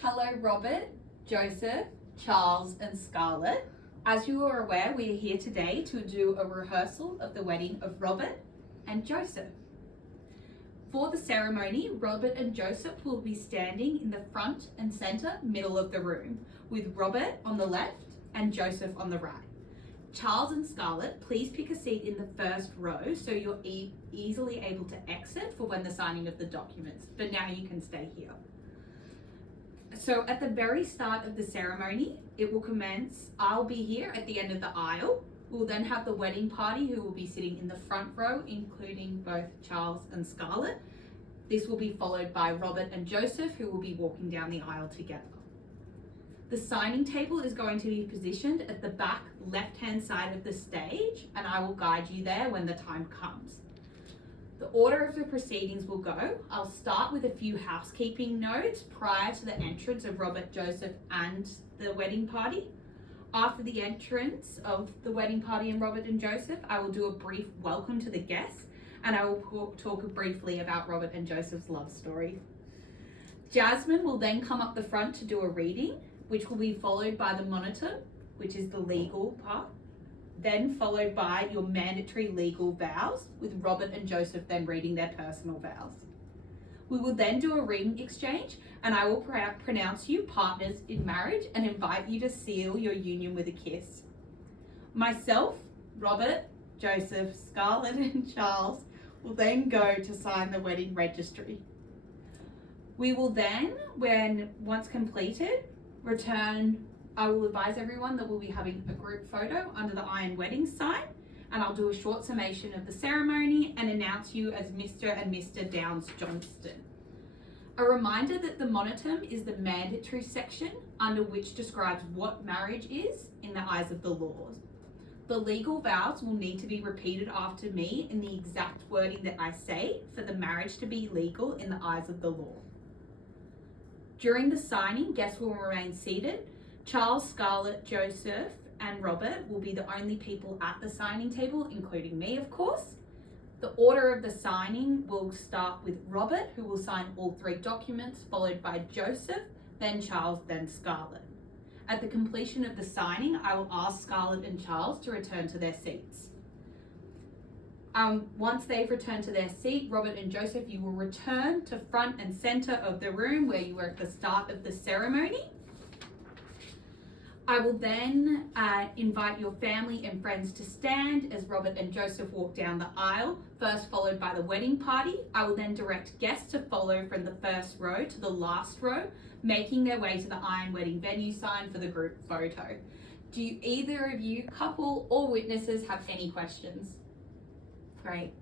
Hello, Robert, Joseph, Charles, and Scarlett. As you are aware, we are here today to do a rehearsal of the wedding of Robert and Joseph. For the ceremony, Robert and Joseph will be standing in the front and centre middle of the room, with Robert on the left and Joseph on the right. Charles and Scarlett, please pick a seat in the first row so you're easily able to exit for when the signing of the documents, but now you can stay here. So at the very start of the ceremony, it will commence. I'll be here at the end of the aisle. We'll then have the wedding party who will be sitting in the front row, including both Charles and Scarlett. This will be followed by Robert and Joseph, who will be walking down the aisle together. The signing table is going to be positioned at the back left-hand side of the stage, and I will guide you there when the time comes. The order of the proceedings will go. I'll start with a few housekeeping notes prior to the entrance of Robert, Joseph, and the wedding party. After the entrance of the wedding party and Robert and Joseph, I will do a brief welcome to the guests, and I will talk briefly about Robert and Joseph's love story. Jasmine will then come up the front to do a reading, which will be followed by the monitor, which is the legal part, then followed by your mandatory legal vows, with Robert and Joseph then reading their personal vows. We will then do a ring exchange, and I will pronounce you partners in marriage and invite you to seal your union with a kiss. Myself, Robert, Joseph, Scarlett, and Charles will then go to sign the wedding registry. We will then, once completed, return. I will advise everyone that we'll be having a group photo under the Iron Wedding sign, and I'll do a short summation of the ceremony and announce you as Mr. and Mr. Downs Johnston. A reminder that the monitum is the mandatory section under which describes what marriage is in the eyes of the law. The legal vows will need to be repeated after me in the exact wording that I say for the marriage to be legal in the eyes of the law. During the signing, guests will remain seated. Charles, Scarlett, Joseph, and Robert will be the only people at the signing table, including me, of course. The order of the signing will start with Robert, who will sign all three documents, followed by Joseph, then Charles, then Scarlett. At the completion of the signing, I will ask Scarlett and Charles to return to their seats. Once they've returned to their seat, Robert and Joseph, you will return to front and center of the room where you were at the start of the ceremony. I will then invite your family and friends to stand as Robert and Joseph walk down the aisle, first followed by the wedding party. I will then direct guests to follow from the first row to the last row, making their way to the Iron Wedding venue sign for the group photo. Do either of you, couple or witnesses, have any questions? Great.